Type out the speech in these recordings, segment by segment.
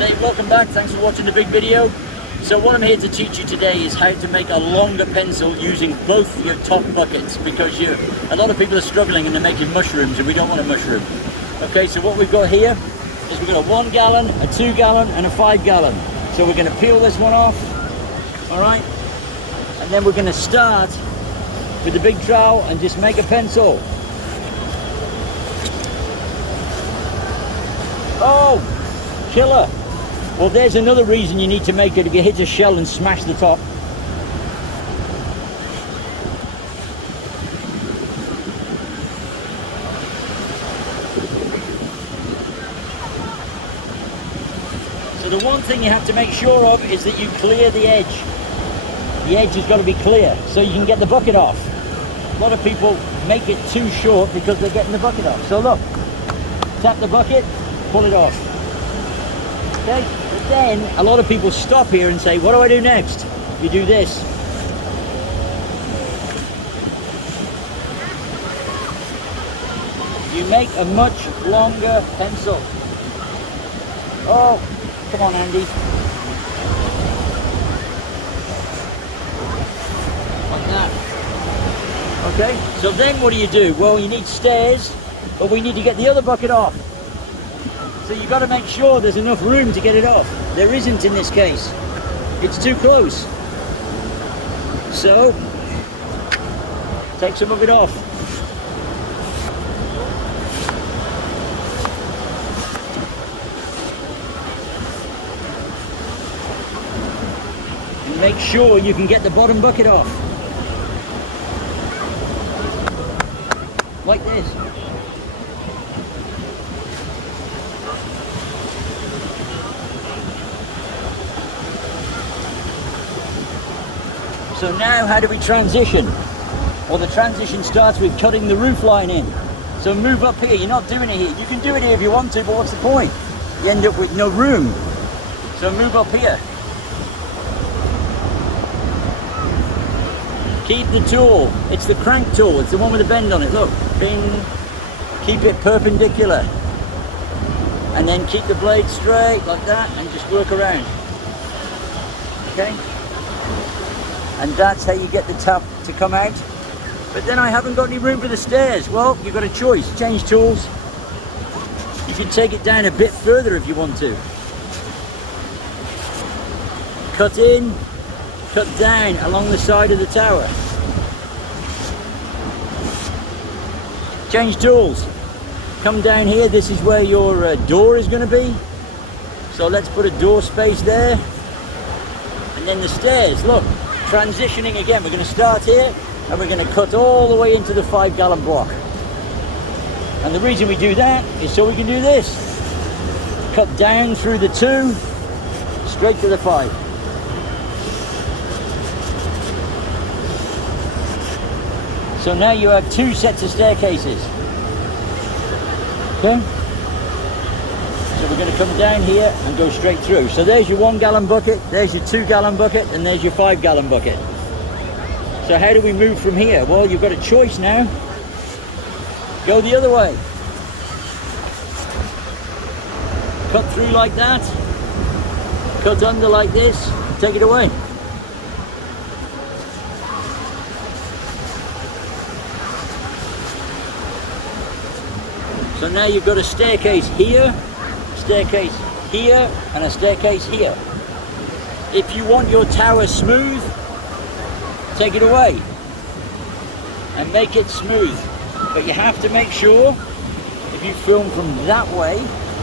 Say welcome back, thanks for watching the big video. So what I'm here to teach you today is how to make a longer pencil using both your top buckets, because a lot of people are struggling and they're making mushrooms and we don't want a mushroom. Okay, so what we've got here is we've got a 1 gallon, a 2 gallon and a 5 gallon. So we're going to peel this one off, alright, and then we're going to start with the big trowel and just make a pencil. Oh, killer. Well, there's another reason you need to make it if you hit a shell and smash the top. So the one thing you have to make sure of is that you clear the edge. The edge has got to be clear so you can get the bucket off. A lot of people make it too short because they're getting the bucket off. So look, tap the bucket, pull it off. Okay, but then a lot of people stop here and say, what do I do next? You do this. You make a much longer pencil. Oh, come on, Andy. Like that. Okay, so then what do? Well, you need stairs, but we need to get the other bucket off. So you've got to make sure there's enough room to get it off. There isn't in this case. It's too close. So, take some of it off. And make sure you can get the bottom bucket off. Like this. So now how do we transition? Well, the transition starts with cutting the roof line in. So move up here, you're not doing it here. You can do it here if you want to, but what's the point? You end up with no room. So move up here. Keep the tool, it's the crank tool, it's the one with the bend on it, look. Pin, keep it perpendicular. And then keep the blade straight like that and just work around. Okay? And that's how you get the tap to come out. But then I haven't got any room for the stairs. Well, you've got a choice. Change tools. You can take it down a bit further if you want to. Cut in, cut down along the side of the tower. Change tools. Come down here. This is where your door is going to be. So let's put a door space there. And then the stairs, look. Transitioning again, we're going to start here and we're going to cut all the way into the 5 gallon block. And the reason we do that is so we can do this. Cut down through the 2, straight to the 5. So now you have 2 sets of staircases. Okay? So we're going to come down here and go straight through. So there's your 1 gallon bucket, there's your 2 gallon bucket, and there's your 5 gallon bucket. So how do we move from here? Well, you've got a choice now. Go the other way. Cut through like that. Cut under like this. Take it away. So now you've got a staircase here, staircase here, and a staircase here. If you want your tower smooth, take it away and make it smooth. But you have to make sure, if you film from that way,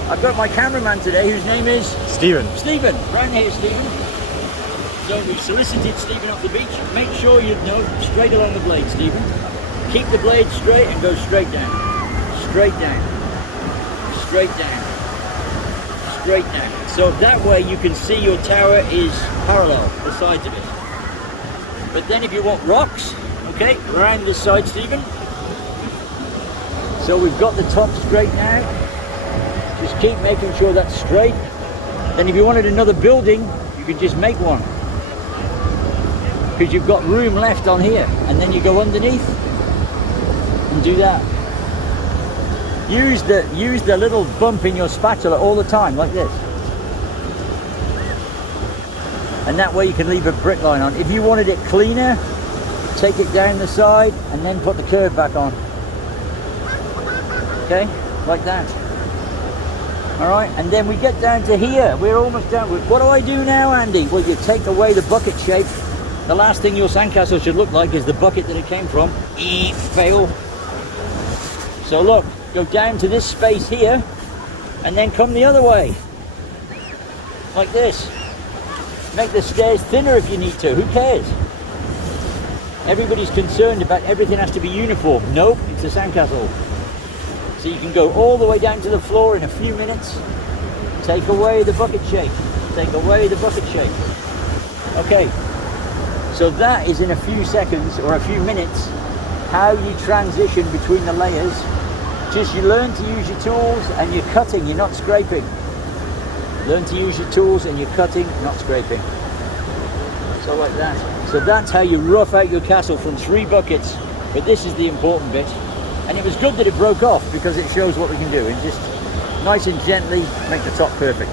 I've got my cameraman today whose name is? Stephen. Stephen, round here Stephen. So we solicited Stephen off the beach. Make sure you know straight along the blade, Stephen. Keep the blade straight and go straight down. Straight down. Straight down. Straight down. So that way you can see your tower is parallel, the sides of it. But then if you want rocks, okay, around this side, Stephen. So we've got the top straight now. Just keep making sure that's straight. Then if you wanted another building, you could just make one. Because you've got room left on here. And then you go underneath and do that. Use the little bump in your spatula all the time, like this. and that way you can leave a brick line on. If you wanted it cleaner, take it down the side and then put the curve back on. Okay, like that. All right, and then we get down to here. We're almost done. What do I do now, Andy? Well, you take away the bucket shape. The last thing your sandcastle should look like is the bucket that it came from. Fail. So look, go down to this space here, and then come the other way. Like this. Make the stairs thinner if you need to. Who cares? Everybody's concerned about everything has to be uniform. Nope, it's a sandcastle. So you can go all the way down to the floor in a few minutes. Take away the bucket shape. Take away the bucket shape. Okay, so that is in a few seconds or a few minutes how you transition between the layers. Just you learn to use your tools and you're cutting, you're not scraping. Learn to use your tools and you're cutting, not scraping. So like that. So that's how you rough out your castle from 3 buckets. But this is the important bit. And it was good that it broke off because it shows what we can do and just nice and gently make the top perfect.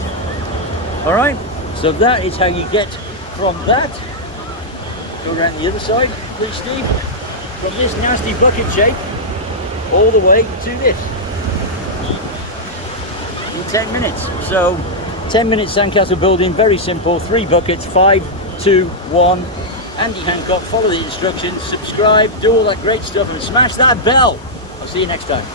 All right, so that is how you get from that. Go around the other side, please, Steve. From this nasty bucket shape all the way to this in 10 minutes. So 10 minutes sandcastle building, very simple. 3 buckets, 5, 2, 1. Andy Hancock. Follow the instructions, subscribe, do all that great stuff, and smash that bell. I'll see you next time.